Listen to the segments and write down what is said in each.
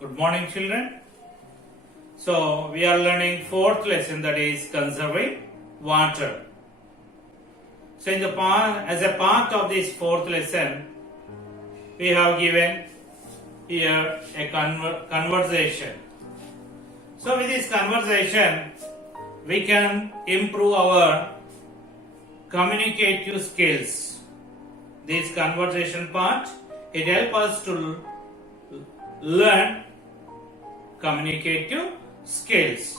Good morning, children. So, we are learning fourth lesson, that is conserving water. So, as a part of this fourth lesson, we have given here a conversation. So, with this conversation, we can improve our communicative skills. This conversation part, it helps us to learn communicative skills.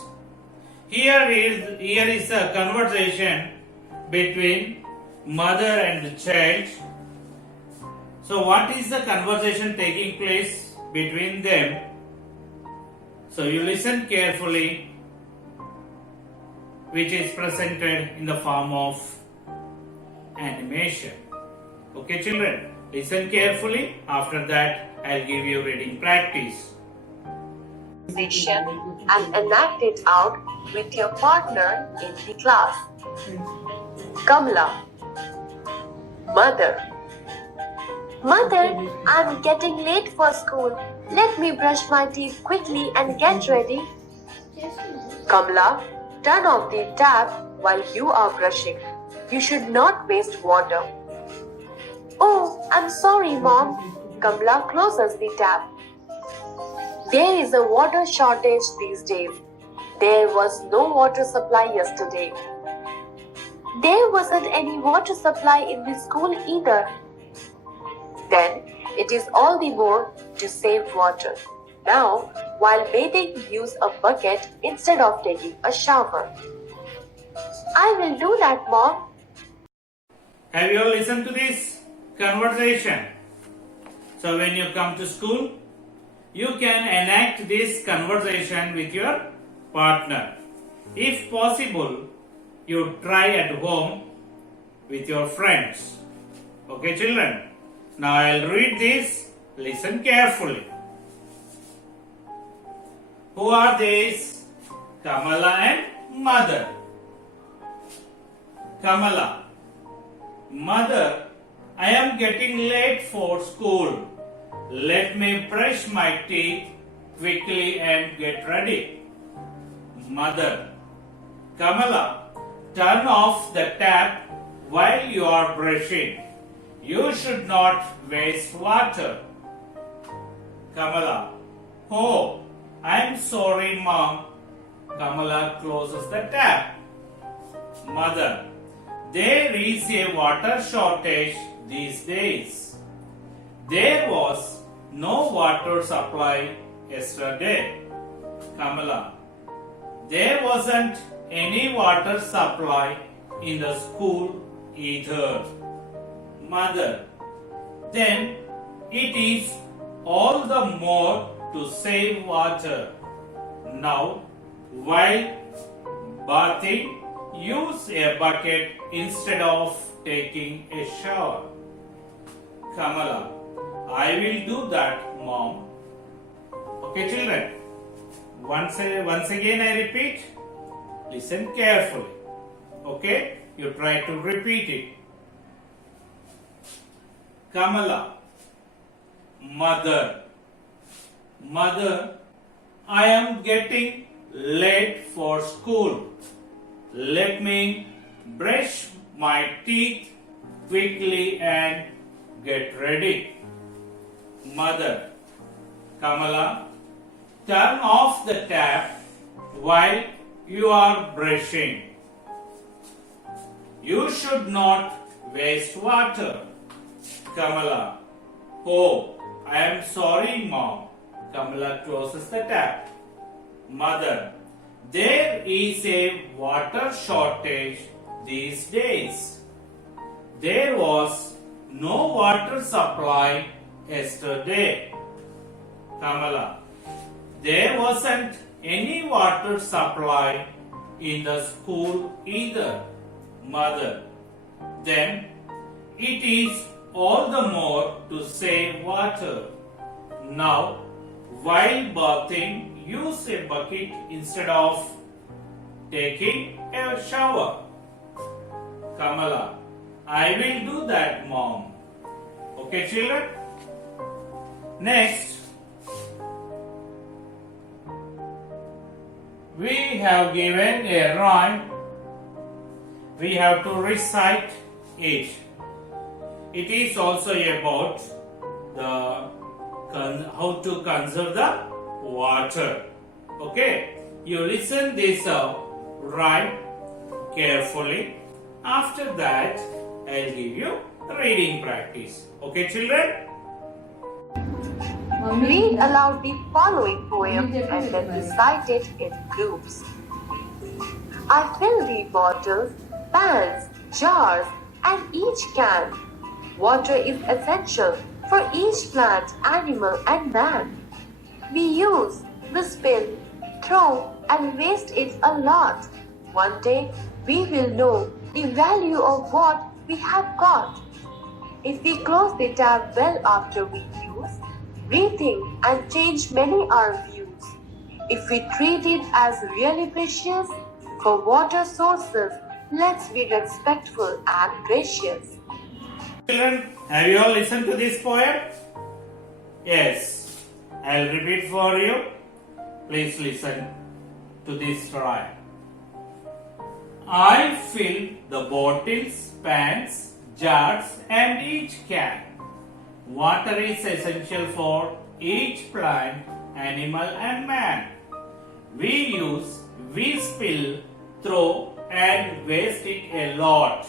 Here is a conversation between mother and child. So what is the conversation taking place between them? So you listen carefully, which is presented in the form of animation. Okay, children, listen carefully. After that, I'll give you reading practice. And enact it out with your partner in the class. Kamla. Mother. Mother, I'm getting late for school. Let me brush my teeth quickly and get ready. Kamla, turn off the tap while you are brushing. You should not waste water. Oh, I'm sorry, Mom. Kamla closes the tap. There is a water shortage these days. There was no water supply yesterday. There wasn't any water supply in the school either. Then it is all the more to save water. Now, while bathing, use a bucket instead of taking a shower. I will do that, Mom. Have you all listened to this conversation? So when you come to school, you can enact this conversation with your partner. If possible, you try at home with your friends. Okay, children? Now I'll read this. Listen carefully. Who are these? Kamala and mother. Kamala. Mother, I am getting late for school. Let me brush my teeth quickly and get ready. Mother. Kamala, turn off the tap while you are brushing. You should not waste water. Kamala. Oh, I'm sorry, Mom. Kamala closes the tap. Mother. There is a water shortage these days. There was no water supply yesterday. Kamala. There wasn't any water supply in the school either. Mother. Then it is all the more to save water. Now, while bathing, use a bucket instead of taking a shower. Kamala. I will do that, Mom. Okay, children. Once again I repeat. Listen carefully. Okay? You try to repeat it. Kamala. Mother. Mother, I am getting late for school. Let me brush my teeth quickly and get ready. Mother. Kamala, turn off the tap while you are brushing. You should not waste water. Kamala. Oh, I am sorry, Mom. Kamala closes the tap. Mother. There is a water shortage these days. There was no water supply yesterday. Kamala. There wasn't any water supply in the school either. Mother. Then it is all the more to save water. Now, while bathing, use a bucket instead of taking a shower. Kamala. I will do that, Mom. Okay, children? Next, we have given a rhyme. We have to recite it. It is also about how to conserve the water. Okay, you listen this rhyme carefully. After that, I'll give you reading practice. Okay, children? Read aloud the following poem and then recite it in groups. I fill the bottles, pans, jars, and each can. Water is essential for each plant, animal, and man. We use, we spill, throw, and waste it a lot. One day, we will know the value of what we have got. If we close the tap well after we use, rethink and change many our views. If we treat it as really precious, for water sources, let's be respectful and gracious. Children, have you all listened to this poem? Yes. I'll repeat for you. Please listen to this rhyme. I fill the bottles, pans, jars, and each can. Water is essential for each plant, animal, and man. We use, we spill, throw, and waste it a lot.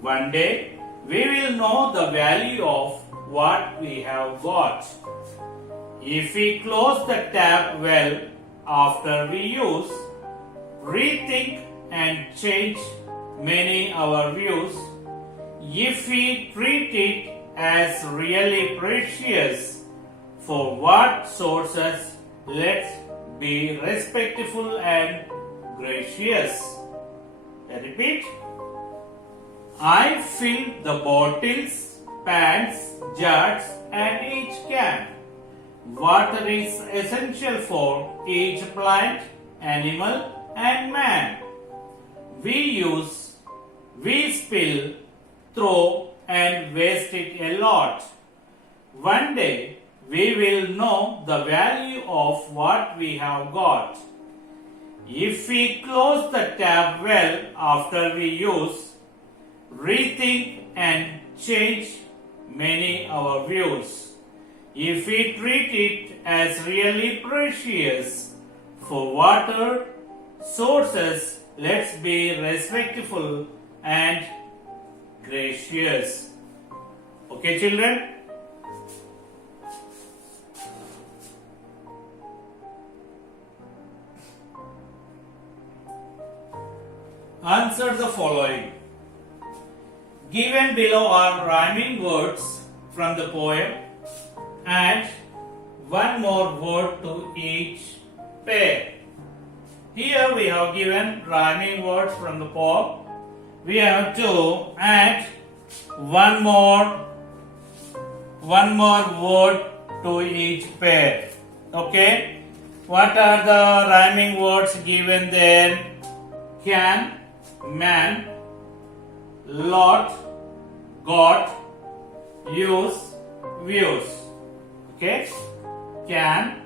One day, we will know the value of what we have got. If we close the tap well after we use, rethink and change many our views. If we treat it as really precious, for what sources, let's be respectful and gracious. I repeat. I fill the bottles, pans, jars, and each can. Water is essential for each plant, animal, and man. We use, we spill, throw, and waste it a lot. One day, we will know the value of what we have got. If we close the tap well after we use, rethink and change many our views. If we treat it as really precious, for water sources, let's be respectful and gracious. Okay, children? Answer the following. Given below are rhyming words from the poem and one more word to each pair. Here we have given rhyming words from the poem. We have to add one more word to each pair. Okay? What are the rhyming words given there? Can, man, lot, got, use, views. Okay? Can,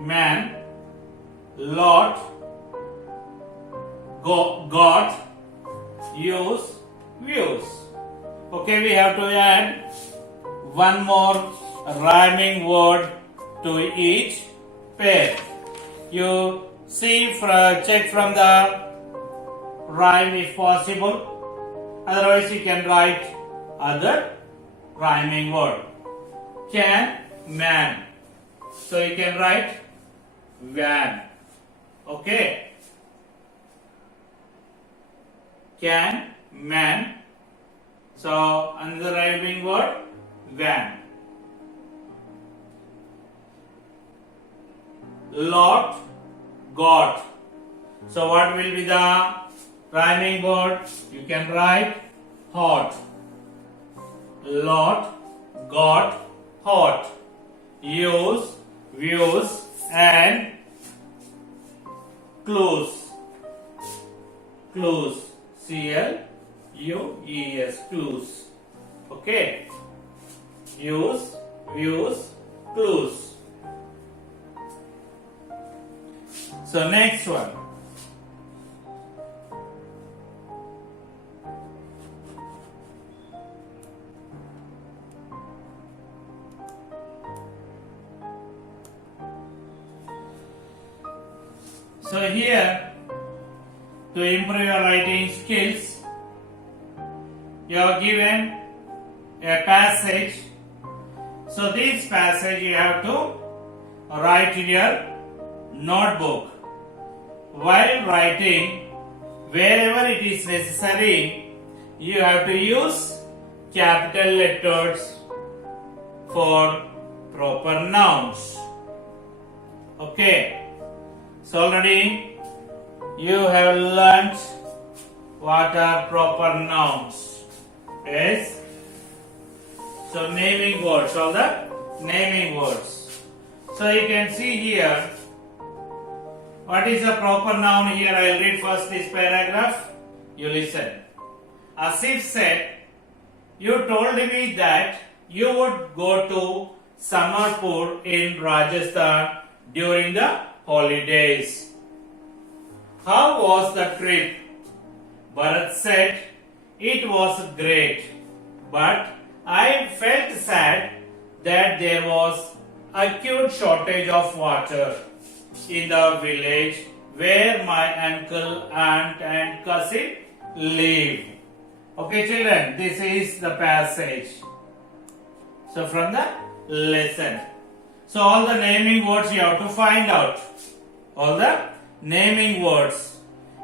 man, lot, got, use, views. Okay, we have to add one more rhyming word to each pair. You see, check from the rhyme if possible. Otherwise, you can write other rhyming word. Can, man. So you can write van. Okay. Can, man. So another rhyming word, van. Lot, got. So what will be the rhyming word? You can write hot. Lot, got, hot. Use, views, and clues. Clues. C-L-U-E-S. Clues. Okay. Use, views, clues. So next one. So here, to improve your writing skills, you are given a passage. So this passage you have to write in your notebook. While writing, wherever it is necessary, you have to use capital letters for proper nouns. Okay. So already you have learnt what are proper nouns. Yes. So naming words, all the naming words. So you can see here, what is a proper noun here? I will read first this paragraph. You listen. Asif said, you told me that you would go to Samarpur in Rajasthan during the holidays. How was the trip? Bharat said, it was great, but I felt sad that there was acute shortage of water in the village where my uncle, aunt and cousin live. Okay children, this is the passage. So from the lesson. So all the naming words you have to find out. All the naming words.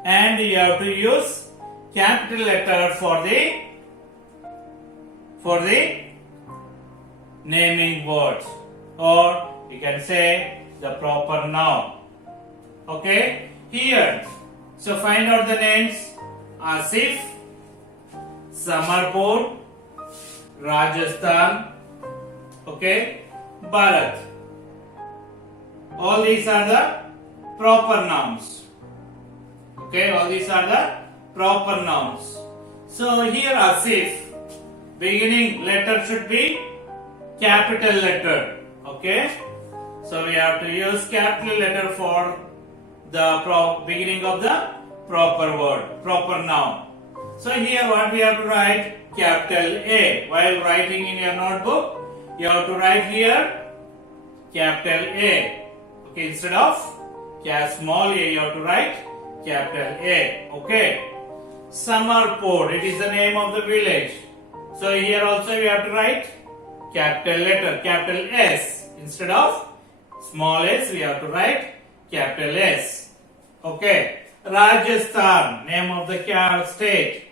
And you have to use capital letter for the naming words. Or you can say the proper noun. Okay? Here. So find out the names. Asif, Samarpur, Rajasthan, okay, Bharat. All these are the proper nouns. Okay, all these are the proper nouns. So here Asif, beginning letter should be capital letter. Okay, so we have to use capital letter for the beginning of the proper word, proper noun. So here what we have to write? Capital A. While writing in your notebook, you have to write here capital A. Okay, instead of small a, you have to write capital A. Okay. Samarpur, it is the name of the village. So here also we have to write capital letter, capital S. Instead of small s, we have to write capital S. Okay. Rajasthan, name of the state.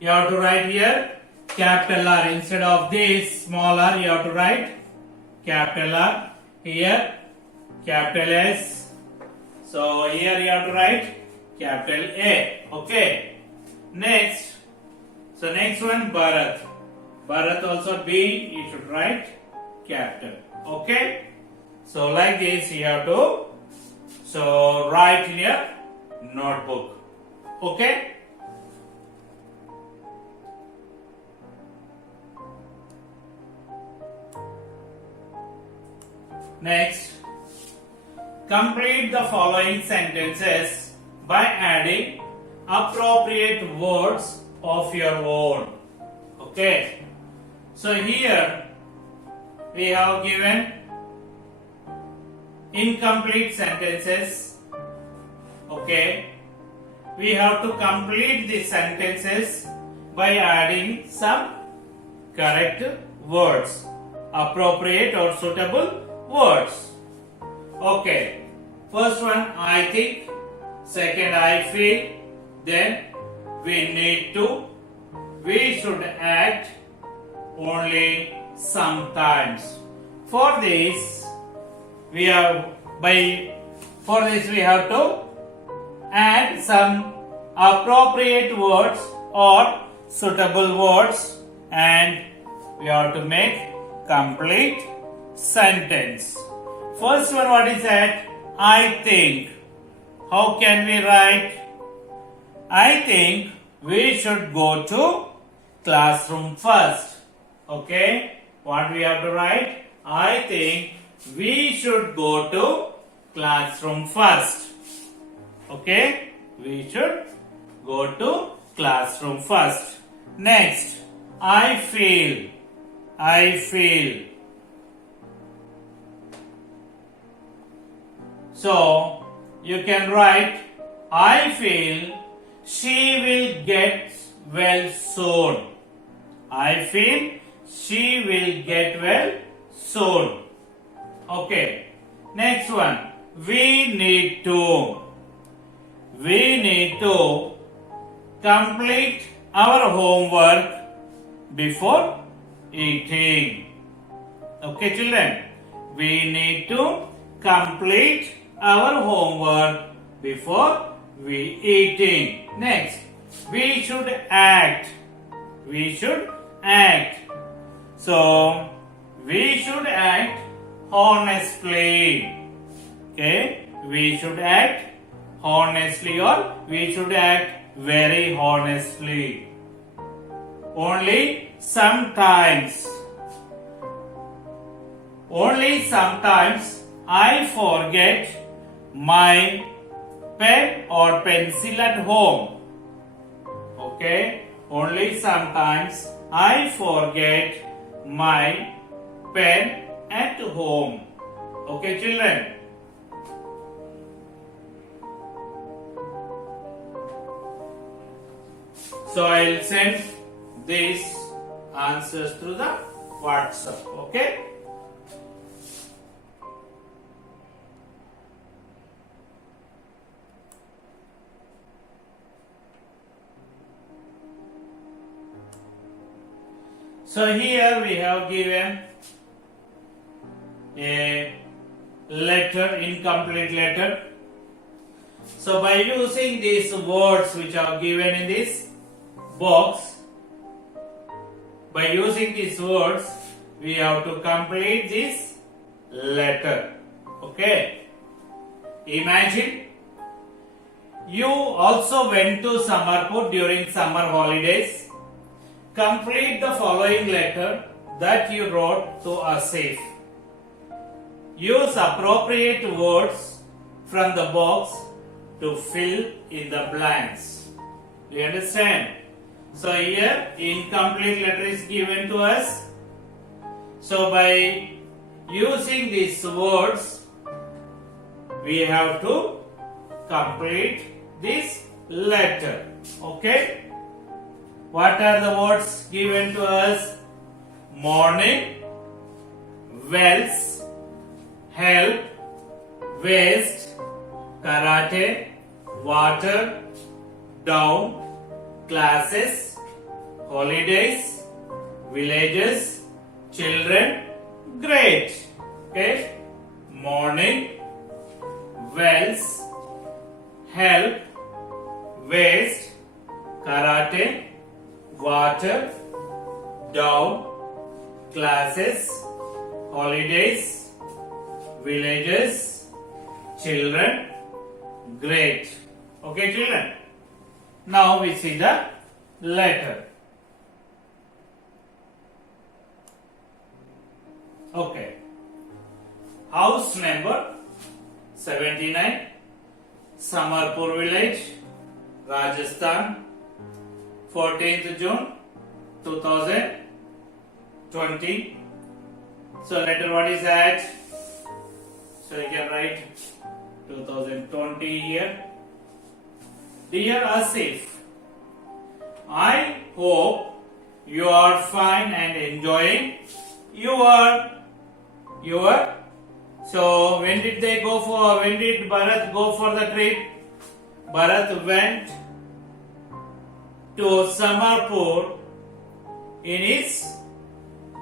You have to write here capital R. Instead of this small r, you have to write capital R. Here capital S. So here you have to write capital A. Okay. Next. So next one, Bharat. Bharat also B, you should write capital. Okay. So like this you have to write in your notebook. Okay. Next, complete the following sentences by adding appropriate words of your own. Okay. So here we have given incomplete sentences. Okay. We have to complete the sentences by adding some correct words, appropriate or suitable words. Okay. First one, I think. Second, I feel. Then, we need to. We should act only sometimes. For this, we have to add some appropriate words or suitable words, and we have to make complete sentence. First one, what is that? I think. How can we write? I think we should go to classroom first. Okay. What we have to write? I think we should go to classroom first. Okay, we should go to classroom first. Next, I feel. I feel. So you can write, I feel she will get well soon. I feel she will get well soon. Okay. Next one. We need to. We need to complete our homework before eating. Okay, children. We need to complete our homework before we eating. Next, we should act. We should act. So, we should act honestly. Okay, we should act honestly, or we should act very honestly. Only sometimes I forget my pen or pencil at home. Okay, only sometimes I forget my pen at home. Okay, children. So I'll send these answers through the WhatsApp. Okay. So here we have given a letter, incomplete letter. So by using these words which are given in this box, by using these words, we have to complete this letter. Okay. Imagine you also went to Samarpur during summer holidays. Complete the following letter that you wrote to Asif. Use appropriate words from the box to fill in the blanks. Do you understand? So here incomplete letter is given to us. So by using these words, we have to complete this letter. Okay? What are the words given to us? Morning, wells, help, waste, karate, water, down, classes, holidays, villages, children, great. Okay? Morning, wells, help, waste, karate, water, down, classes, holidays, villages, children, great. Okay, children? Now we see the letter. Okay. House number 79, Samarpur village, Rajasthan, 14th June 2020. So letter what is that? So you can write 2020 here. Dear Asif, I hope you are fine and enjoying your. So when did Bharat go for the trip? Bharat went to Samarpur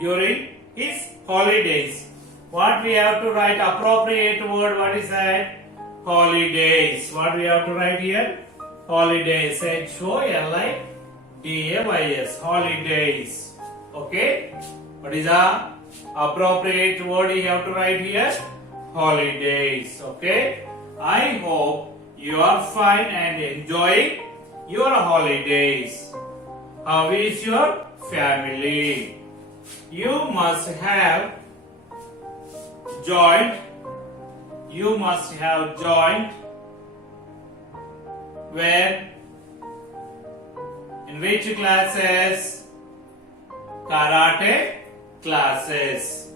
during his holidays. What we have to write? Appropriate word. What is that? Holidays. What we have to write here? Holidays. HOLIDAYS. Holidays. Okay. What is the appropriate word you have to write here? Holidays. Okay. I hope you are fine and enjoying your holidays. How is your family? You must have joined you must have joined where? In which classes? Karate classes.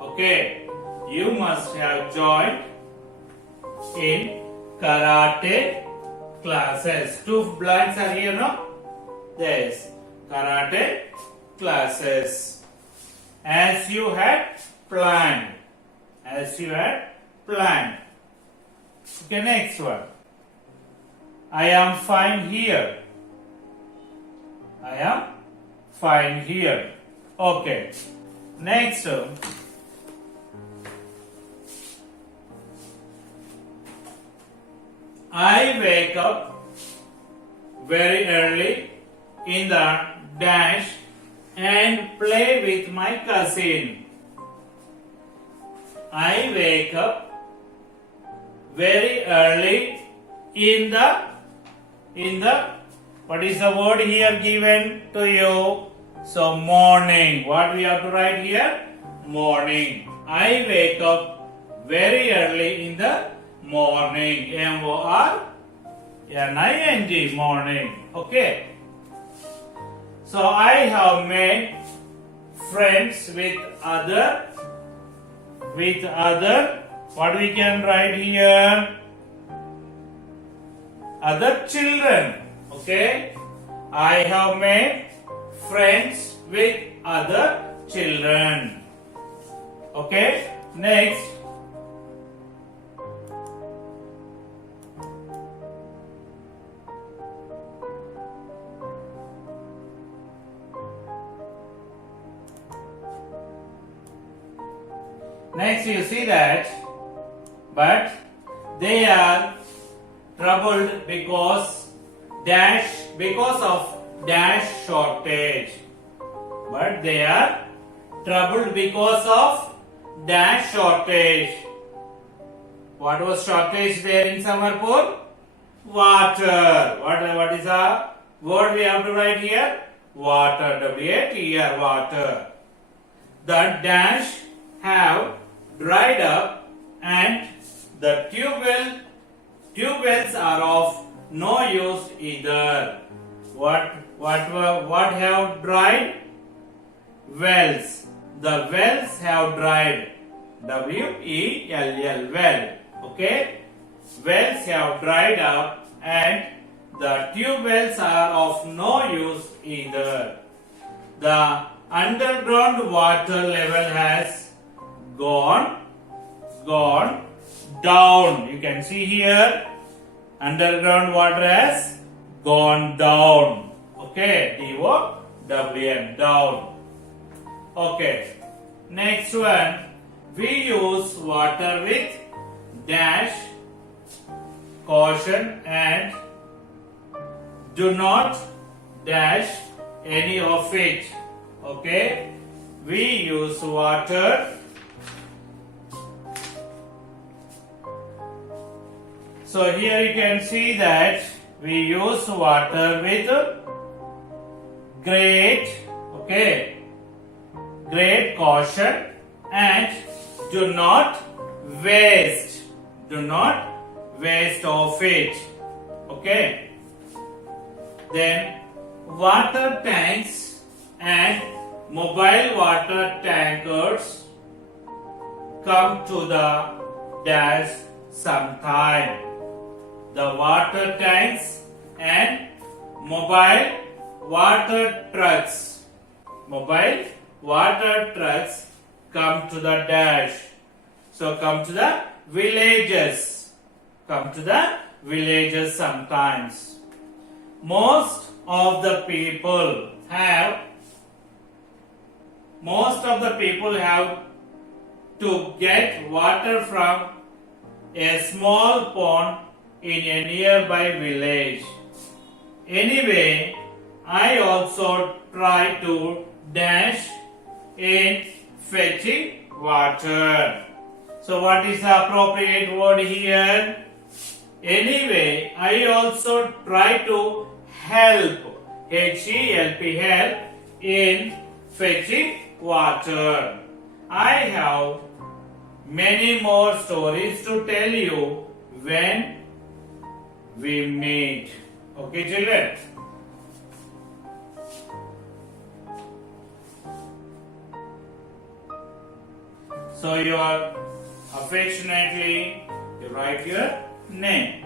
Okay, you must have joined in karate classes. Two blanks are here, no? Yes, karate classes. As you had planned. As you had planned. Okay, next one. I am fine here. I am fine here. Okay. Next. I wake up very early in the dash and play with my cousin. I wake up very early in the what is the word here given to you? So morning. What we have to write here? Morning. I wake up very early in the morning. M-O-R-N-I-N-G. Morning. Okay. So I have made friends with other. What we can write here? Other children. Okay. I have made friends with other children. Okay. Next. Next you see that, but they are troubled because of dash shortage. But they are troubled because of dash shortage. What was shortage there in Samarpur? Water. What is the word we have to write here? Water. W-A-T-R. Water. The dash have dried up and the tube wells are of no use either. What have dried? Wells. The wells have dried. W-E-L-L. Well. Okay. Wells have dried up and the tube wells are of no use either. The underground water level has gone down. You can see here underground water has gone down. Okay, D-O-W-N, down. Okay, next one. We use water with dash, caution and do not dash any of it. Okay, we use water. So here you can see that we use water with great caution and do not waste of it. Okay. Then water tanks and mobile water tankers come to the dash sometime. The water tanks and mobile water trucks come to the dash. So come to the villages sometimes. Most of the people have to get water from a small pond in a nearby village. Anyway, I also try to dash in fetching water. So what is the appropriate word here? Anyway, I also try to help, H-E-L-P, help in fetching water. I have many more stories to tell you when we meet. Okay, children? So you are affectionately, you write your name.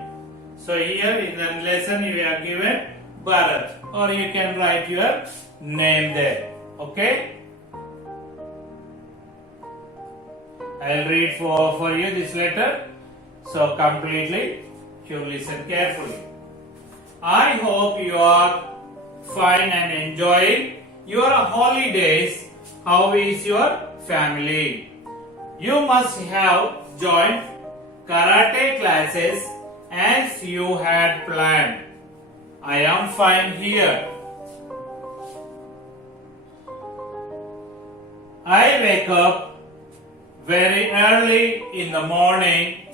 So here in the lesson you are given Bharat, or you can write your name there. Okay? I'll read for you this letter. So completely, you listen carefully. I hope you are fine and enjoying your holidays. How is your family? You must have joined karate classes as you had planned. I am fine here. I wake up very early in the morning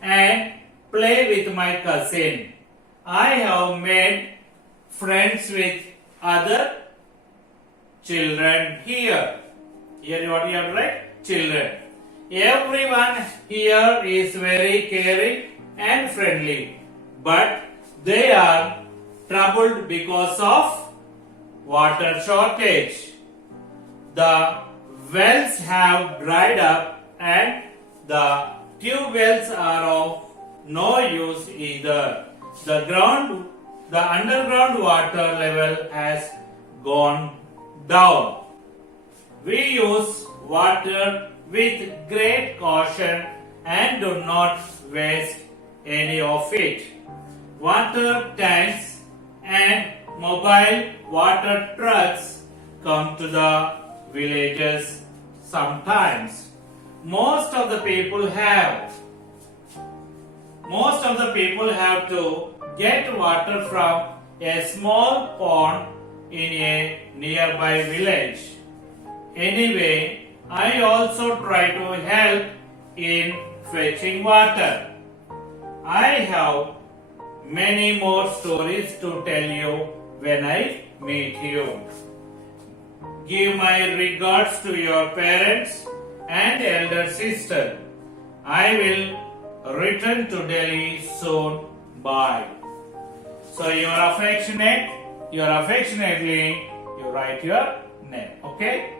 and play with my cousin. I have made friends with other children here. Here what you have to write? Children. Everyone here is very caring and friendly, but they are troubled because of water shortage. The wells have dried up and the tube wells are of no use either. The underground water level has gone down. We use water with great caution and do not waste any of it. Water tanks and mobile water trucks come to the villages sometimes. Most of the people have to get water from a small pond in a nearby village. Anyway, I also try to help in fetching water. I have many more stories to tell you when I meet you. Give my regards to your parents and elder sister. I will return to Delhi soon. Bye. So you are affectionately, you write your name. Okay?